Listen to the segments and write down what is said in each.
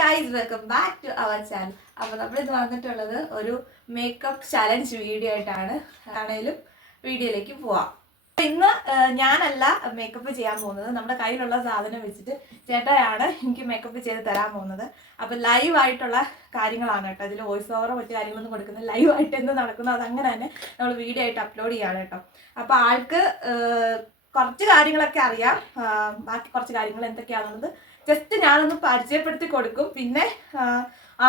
Guys, welcome back to our channel. അപ്പോൾ നമ്മളിത് വന്നിട്ടുള്ളത് ഒരു മേക്കപ്പ് ചലഞ്ച് വീഡിയോ ആയിട്ടാണ്. ആണെങ്കിലും വീഡിയോയിലേക്ക് പോവാം. ഇന്ന് ഞാനല്ല മേക്കപ്പ് ചെയ്യാൻ പോകുന്നത്. നമ്മുടെ കയ്യിലുള്ള സാധനം വെച്ചിട്ട് ചേട്ടായാണ് എനിക്ക് മേക്കപ്പ് ചെയ്ത് തരാൻ പോകുന്നത്. അപ്പോൾ ലൈവ് ആയിട്ടുള്ള കാര്യങ്ങളാണ് കേട്ടോ. ഇതിൽ വോയിസ് ഓവറോ മറ്റു കാര്യങ്ങളൊന്നും കൊടുക്കുന്നത്. ലൈവായിട്ട് എന്ത് നടക്കുന്നു അതങ്ങനെ തന്നെ നമ്മൾ വീഡിയോ ആയിട്ട് അപ്ലോഡ് ചെയ്യാണ് കേട്ടോ. അപ്പോൾ ആൾക്ക് കുറച്ച് കാര്യങ്ങളൊക്കെ അറിയാം. ബാക്കി കുറച്ച് കാര്യങ്ങൾ എന്തൊക്കെയാണെന്നുള്ളത് ജസ്റ്റ് ഞാനൊന്ന് പരിചയപ്പെടുത്തി കൊടുക്കും. പിന്നെ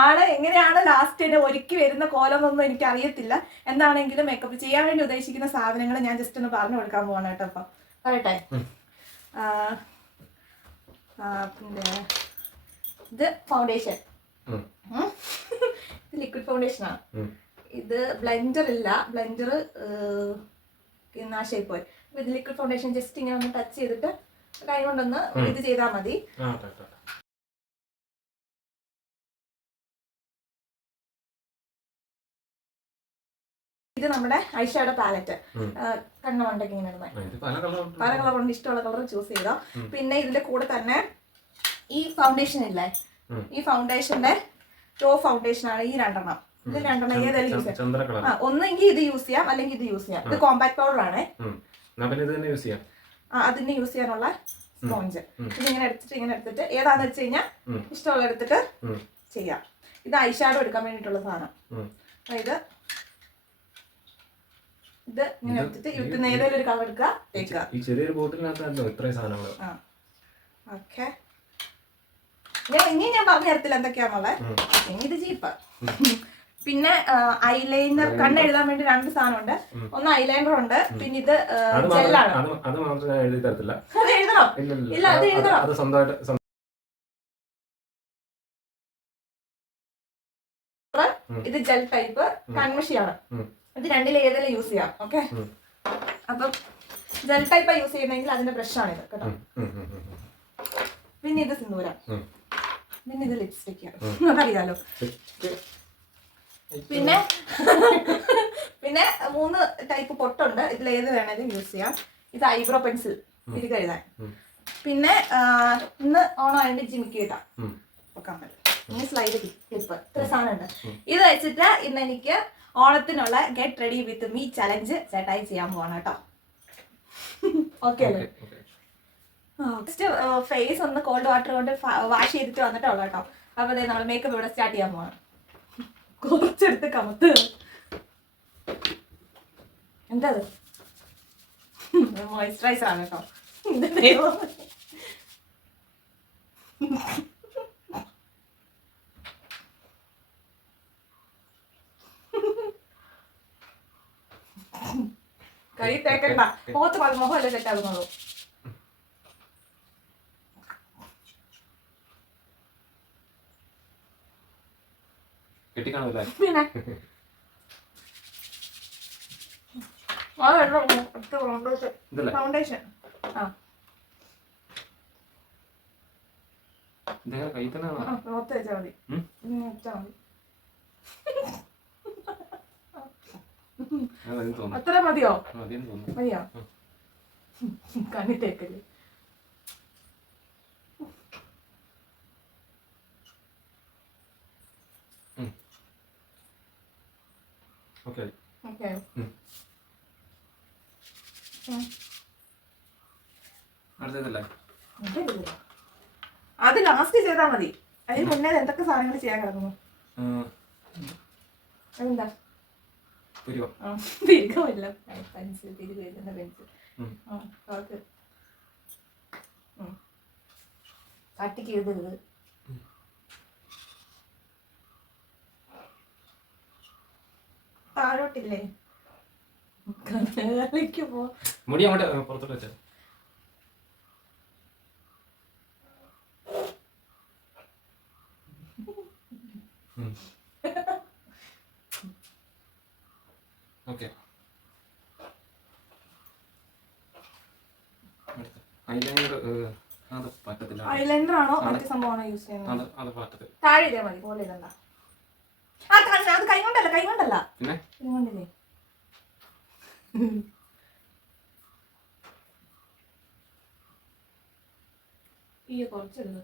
ആള് എങ്ങനെയാണ് ലാസ്റ്റ് എന്നെ ഒരുക്കി വരുന്ന കോലമൊന്നും എനിക്ക് അറിയത്തില്ല. എന്താണെങ്കിലും മേക്കപ്പ് ചെയ്യാൻ വേണ്ടി ഉദ്ദേശിക്കുന്ന സാധനങ്ങൾ ഞാൻ ജസ്റ്റ് ഒന്ന് പറഞ്ഞു കൊടുക്കാൻ പോവാണ് കേട്ടോ. അപ്പം പറയട്ടെ. പിന്നെ ഇത് ഫൗണ്ടേഷൻ, ഇത് ലിക്വിഡ് ഫൗണ്ടേഷനാണ്. ഇത് ബ്ലെൻഡർ ഇല്ല, ബ്ലെൻഡർ നാശമായി പോയി. ഇത് ലിക്വിഡ് ഫൗണ്ടേഷൻ ജസ്റ്റ് ഇങ്ങനെ ഒന്ന് ടച്ച് ചെയ്തിട്ട് കൈ കൊണ്ടൊന്ന് ഇത് ചെയ്താൽ മതി. ഇത് നമ്മുടെ ഐഷാഡോ പാലറ്റ്. കണ്ണുണ്ടെങ്കിൽ ഇങ്ങനെ ഇടുന്നത് പല കളറുണ്ട്, ഇഷ്ടമുള്ള കളർ ചൂസ് ചെയ്തോ. പിന്നെ ഇതിന്റെ കൂടെ തന്നെ ഈ ഫൗണ്ടേഷൻ ഇല്ലേ, ഈ ഫൗണ്ടേഷന്റെ ടോ ഫൗണ്ടേഷൻ ആണ് ഈ രണ്ടെണ്ണം. ഇത് രണ്ടെണ്ണം ഏതായാലും യൂസ് ചെയ്യാം. ഒന്നെങ്കിൽ ഇത് യൂസ് ചെയ്യാം, അല്ലെങ്കിൽ ഇത് യൂസ് ചെയ്യാം. ഇത് കോമ്പാക്ട് പൗഡർ ആണ്. അതിന് യൂസ് ചെയ്യാനുള്ള സ്പോഞ്ച്. ഇതിങ്ങനെ എടുത്തിട്ട് ഏതാന്ന് വെച്ച് കഴിഞ്ഞാൽ ഇഷ്ടമുള്ള എടുത്തിട്ട് ചെയ്യാം. ഇത് ഐഷാഡോ എടുക്കാൻ വേണ്ടിയിട്ടുള്ള സാധനം. അതായത് ഇത് ഇങ്ങനെ എടുത്തിട്ട് ഇരുത്തുന്ന ഏതെങ്കിലും ഒരു കളർ എടുക്കുക, തേക്കുക. ഓക്കെ, ഇനി ഞാൻ പറഞ്ഞു തരത്തില്ല എന്തൊക്കെയാണുള്ളത്. ഇത് ചീപ്പ്. പിന്നെ ഐലൈനർ, കണ്ണെഴുതാൻ വേണ്ടി രണ്ട് സാധനം ഉണ്ട്. ഒന്ന് ഐലൈനർ ഉണ്ട്, പിന്നെ ഇത് ജെല്ലാണ്. അത് എഴുതണം. ഇല്ല, അത് എഴുതണം. ഇത് ജെൽ ടൈപ്പ് കൺമഷിയാണ്. ഇത് രണ്ടിൽ ഏതെങ്കിലും യൂസ് ചെയ്യാം. ഓക്കെ, അപ്പം ജെൽ ടൈപ്പാണ് യൂസ് ചെയ്യുന്നതെങ്കിൽ അതിന്റെ ബ്രഷാണ് ഇത് കേട്ടോ. പിന്നെ ഇത് സിന്ദൂരം, പിന്നെ ഇത് ലിപ്സ്റ്റിക്, അതറിയാലോ. പിന്നെ പിന്നെ 3 ടൈപ്പ് പൊട്ടുണ്ട്. ഇതിൽ ഏത് വേണേലും യൂസ് ചെയ്യാം. ഇത് ഐബ്രോ പെൻസിൽ, ഇത് കഴുതാൻ. പിന്നെ ഇന്ന് ഓണമായിട്ട് ജിമിക്ക് കിട്ടാം കമ്മൽ, ഇനി സ്ലൈഡ് ക്ലിപ്പ്, ഇത്ര സാധനം ഉണ്ട്. ഇത് വെച്ചിട്ട് ഇന്ന് എനിക്ക് ഓണത്തിനുള്ള get ready with me challenge ചേട്ടായി ചെയ്യാൻ പോവാണ് കേട്ടോ. ഓക്കെ അല്ലേ? ജസ്റ്റ് ഫേസ് ഒന്ന് കോൾഡ് വാട്ടർ കൊണ്ട് വാഷ് ചെയ്തിട്ട് വന്നിട്ടുള്ളൂ കേട്ടോ. അപ്പോൾ അതെ, നമ്മൾ മേക്കപ്പ് ഇവിടെ സ്റ്റാർട്ട് ചെയ്യാൻ പോവാണ്. കുറച്ചെടുത്ത് കമത്ത്. എന്താ മോയിസ്ചറൈസർ ആണ് കേട്ടോ. കൈ തേക്കണ്ട, മുഖത്ത് മുഖമല്ലേ സെറ്റാകുന്നുള്ളൂ. പിന്നെ ഫൗണ്ടേഷൻ മുഖത്ത് വെച്ചാൽ മതി. അത്ര മതിയോ? മതിയോ? കണ്ണി തേക്കല്. അത് ലാസ്റ്റ് ചെയ്താൽ മതി. അതിന് മുന്നേ എന്തൊക്കെ സാധനങ്ങൾ ചെയ്യാൻ കിടക്കുന്നു. അതെന്താ തിരികമില്ല, പെൻസിൽ തിരികെ എഴുതുന്ന പെൻസിൽ അവർക്ക് കട്ടിക്ക് എഴുതരുത്. താഴോട്ടില്ലേ കഥകളിക്ക് പോ. മുടി അങ്ങോട്ട് പുറത്തോട്ട് വെച്ചാൽ ഓക്കെ. ഐലൈനർ ആണോ മറ്റേ സംഭവമാണോ യൂസ് ചെയ്യുന്നത്? താഴെ ഇതേ മതി, പോലെ ഇതല്ല. അത് കൈ കൊണ്ടല്ല, കൈ കൊണ്ടല്ല, കൈ കൊണ്ടില്ലേ. ഈ കുറച്ചെടുത്ത്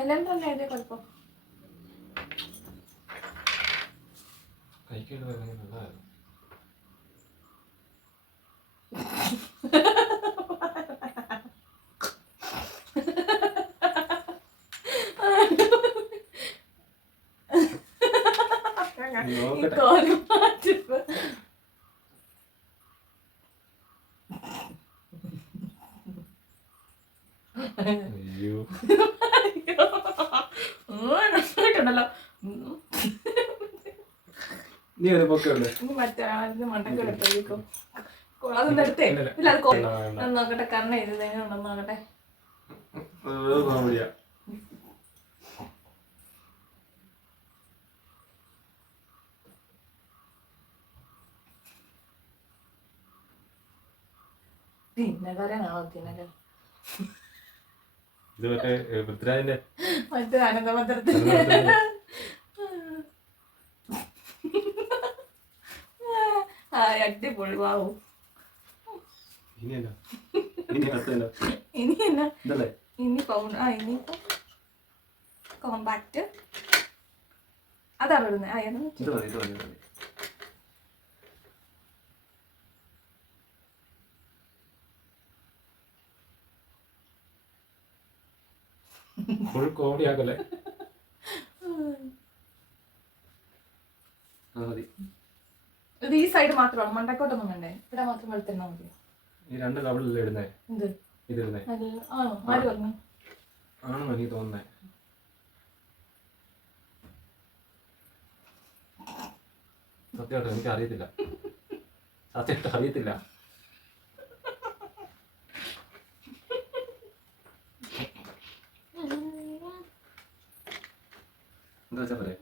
ഐലൻഡർ തന്നെ എഴുതിയ കുഴപ്പം. കഴിക്കേണ്ടി വരുന്നത് നല്ലതായിരുന്നു. അയ്യോ ണ്ടല്ലോ നീ ഒരു പൊക്കമുണ്ട്. മറ്റേ മണ്ടൊക്കെ എടുത്തേക്കും. അതൊന്നും എടുത്തേ ഇല്ല. അത് നോക്കട്ടെ, കണ്ണ് എഴുതുന്നതിനുണ്ടോ നോക്കട്ടെ. കോമഡിയാ. തിന്നകരനാണോ തിന്നകരൻ? ഇത് മറ്റേ പൃഥ്വിരാജിന്റെ മറ്റേ ആനന്ദഭദ്രത്തിൽ അടിപൊളി. വാവു. ഇനി എന്നാ ഇനി ഇനിയിപ്പോ കോമ്പാക്ട് അതാണ് ഇടുന്നത്. ഫുൾ കോമഡി ആക്കല്ലേ. ഇത് ഈ സൈഡ് മാത്രമാണ്, മണ്ടക്കോട്ടൊന്നും വേണ്ടേ? ഇവിടെ മാത്രം വെളുത്തിരുന്നാ മതി. ഈ രണ്ട് കവിളല്ലേ ഇടുന്നേ? എന്ത് ഇതിടുന്നേ ആണോ? ആര് പറഞ്ഞു? ആണോ എനിക്ക് തോന്നുന്നേ. സത്യമായിട്ട് എനിക്ക് അറിയത്തില്ല. സത്യമായിട്ട് അറിയത്തില്ല. എന്താ വെച്ചാ പറയാ?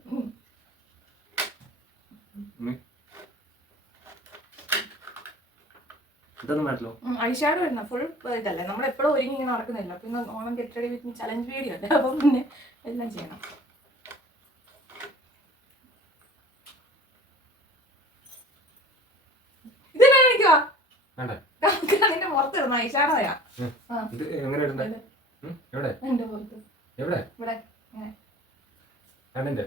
ഇതൊന്നും വേണ്ടല്ലോ. ഐഷാഡോ വരുന്ന ഫുൾ ഇതല്ലേ, നമ്മളെപ്പോഴും ഒരുങ്ങി ഇങ്ങനെ നടക്കുന്നില്ല. പിന്നെ ഓണം ഗെറ്റ് റെഡി വിത്ത് ചലഞ്ച് വീഡിയോ അല്ലേ, അപ്പം പിന്നെ എല്ലാം ചെയ്യണം. ഇതെല്ലാം കാണിക്കുവാ നിന്റെ പുറത്തിടുന്ന ഐഷാഡോയാ. ഇത് എങ്ങനെ ഇടുന്നേ? എവിടെ എന്റെ പുറത്ത് എവിടെ? ഇവിടെ കണ്ണിന്റെ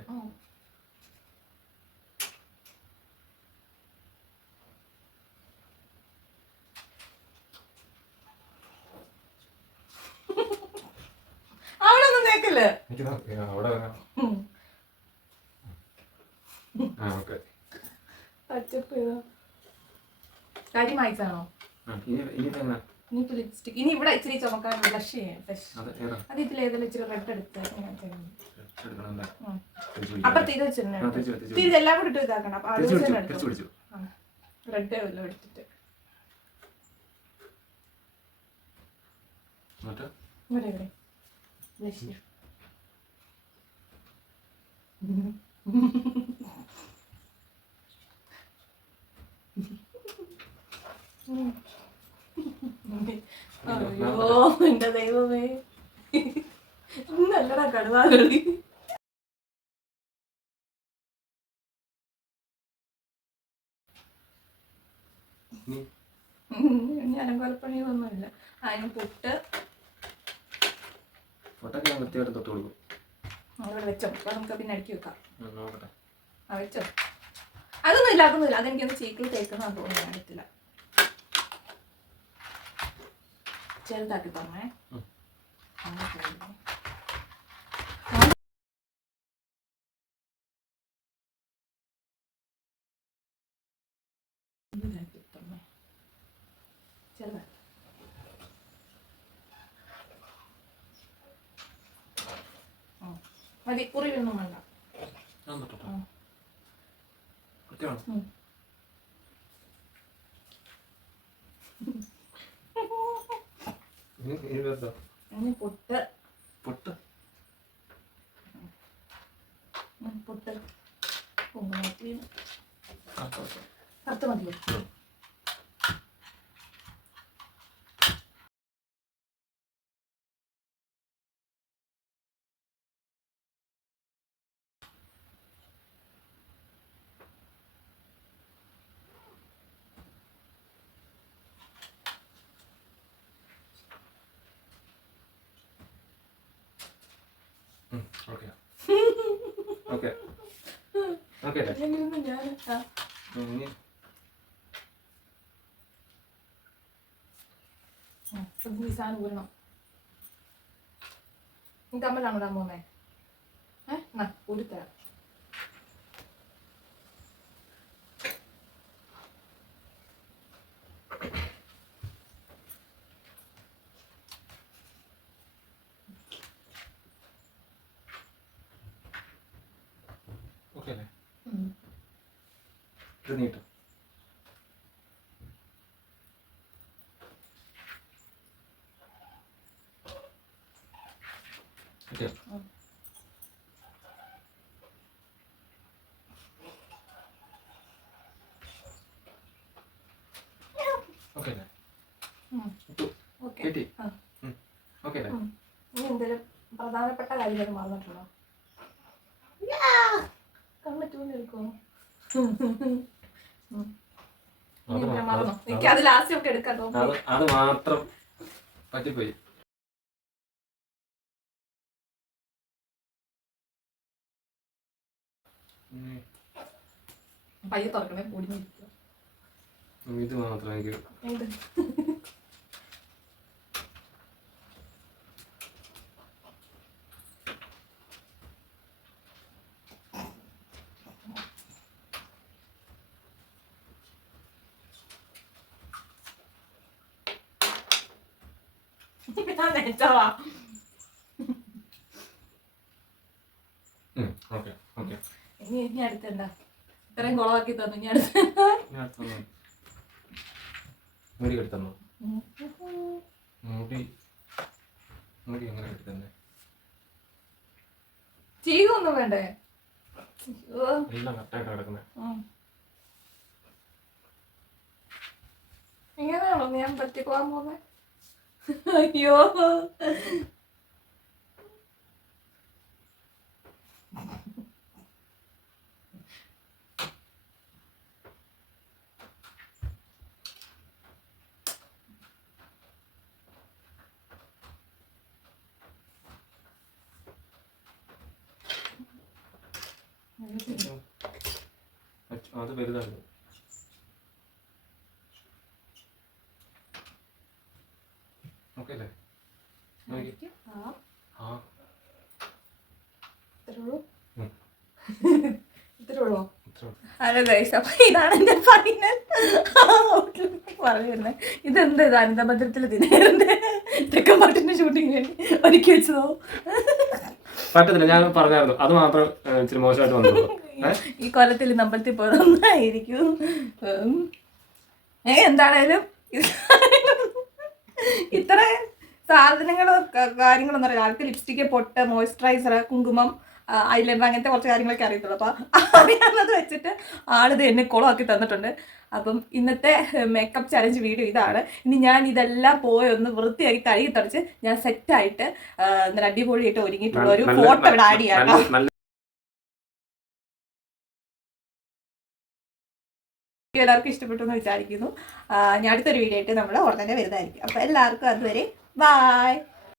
അവിടെ ഒന്നും കേക്കില്ലേ? അവിടെ ടച്ചപ്പ് ചെയ്തോ? കാര്യം വായിച്ചാണോ? ഇനിയിപ്പോ ലിപ്സ്റ്റിക് ഇനി ഇവിടെ ഇച്ചിരി ചുമക്കാൻ ബ്ലഷ് ചെയ്യാം. അത് ഇതിലേതെങ്കിലും ഇച്ചിരി റെഡ് എടുത്ത് അപ്പുറത്ത് ഇത് വെച്ചിട്ടുണ്ട്. ഇതെല്ലാം കൂടി ഇട്ട് ഇതാക്കണം. അപ്പൊ റെഡ് എല്ലാം എടുത്തിട്ട് ഇവിടെ ഇവിടെ ബ്ലഷ്. അയ്യോ എന്റെ ദൈവമേ, നല്ലടാ കടുവാകളി. ഇനി അലങ്കോലപ്പണിയൊന്നുമില്ല. അതിന് അവിടെ വെച്ചോ. അപ്പൊ നമുക്ക് പിന്നെ അടുക്കി വെക്കാം. വെച്ചോ. അതൊന്നും ഇല്ല, അതെനിക്കൊന്ന് ചീക്കിൽ തേക്കുന്ന തോന്നുന്നു. ഞാൻ എടുത്തില്ല. ചെറുതാക്കി പറഞ്ഞേ. ചെറുതാക്കി മതി. കുറിയൊന്നും വേണ്ട. പൊട്ട് പൊട്ട് കറുത്ത് മതിയോ? ഓക്കെ ഓക്കെ ഓക്കെ അല്ലേ അങ്ങനെയൊന്നും ഞാൻ ഇനി ഈ സാധനം ഊരണം. നീ തമ്മിലാണോ ഇടാൻ പോകുന്നേ? ഊരിത്തരാം. ഓക്കെ അല്ലേ ഇത് നീട്ടും. ഓക്കെ ഓക്കെ അല്ലേ ഓക്കെ. കിട്ടി. ഓക്കെ അല്ലേ ഇനി എന്തെങ്കിലും പ്രധാനപ്പെട്ട കാര്യം മറന്നിട്ടുണ്ടോ? കമ്മിറ്റൂന്ന് എടുക്കുമോ? മറന്നോ? എനിക്ക് അത് ലാസ്റ്റ് ഒക്കെ എടുക്കാം. അത് മാത്രം പറ്റിപ്പോയി. പയ്യെ തുറക്കണേ, പൊടിഞ്ഞിരിക്കും. ഇത് മാത്രം എനിക്ക് നെച്ചവാ. ഓക്കെ ഓക്കെ ഇനി അടുത്തെന്താ? ഇത്രയും കുളമാക്കി തന്നു. ഇനി അടുത്ത മുടി കെടുത്തന്നോ? മുടി മുടി എങ്ങനെ കെടുത്തന്നെ? ചീകൊന്നും വേണ്ടേ? എല്ലാം കറക്റ്റായിട്ട് കിടക്കുന്നത്. ഇങ്ങനെയാണോ ഞാൻ പറ്റിപ്പോവാൻ പോകുന്നത്? അയ്യോ, അത് വലുതാണ്. ഓക്കെ അല്ലേ? ഹലോ ഗൈസ്, അപ്പൊ ഇതാണ് എന്റെ ഫൈനൽ പറഞ്ഞു വരുന്നത്. ഇതെന്താ ഇത് അനന്തഭദ്രത്തിൽ ദിനേരന്റെ തെക്കൻ പാട്ടിന്റെ ഷൂട്ടിങ്ങിന് വേണ്ടി ഒരുക്കി വെച്ചതോ? പറ്റത്തില്ല, ഞാൻ പറഞ്ഞായിരുന്നു. അത് മാത്രം ഇച്ചിരി മോശമായിട്ട് വന്നു. ഈ കൊല്ലത്തിൽ അമ്പലത്തിൽ പോയതൊന്നായിരിക്കും. എന്താണേലും ഇത്ര സാധനങ്ങളോ കാര്യങ്ങളൊന്നും അറിയില്ല. ആൾക്ക് ലിപ്സ്റ്റിക്ക്, പൊട്ട്, മോയ്സ്ചറൈസർ, കുങ്കുമം, ഐലൈനർ, അങ്ങനത്തെ കുറച്ച് കാര്യങ്ങളൊക്കെ അറിയത്തുള്ളൂ. അപ്പോൾ അറിയാവുന്നത് വെച്ചിട്ട് ആളിത് എന്നെ കുളമാക്കി തന്നിട്ടുണ്ട്. അപ്പം ഇന്നത്തെ മേക്കപ്പ് ചലഞ്ച് വീഡിയോ ഇതാണ്. ഇനി ഞാൻ ഇതെല്ലാം പോയി ഒന്ന് വൃത്തിയാക്കി കഴുകി തുടച്ച് ഞാൻ സെറ്റായിട്ട് നല്ല അടിപൊളിയായിട്ട് ഒരുങ്ങിയിട്ടുള്ള ഒരു ഫോട്ടോ ഇവിടെ ആഡ് ചെയ്യാം. എല്ലാവർക്കും ഇഷ്ടപ്പെട്ടു എന്ന് വിചാരിക്കുന്നു. ഞാൻ അടുത്തൊരു വീഡിയോ ആയിട്ട് നമ്മൾ ഉടനെ വരുന്നതായിരിക്കും. അപ്പോൾ എല്ലാവർക്കും അതുവരെ ബായ്.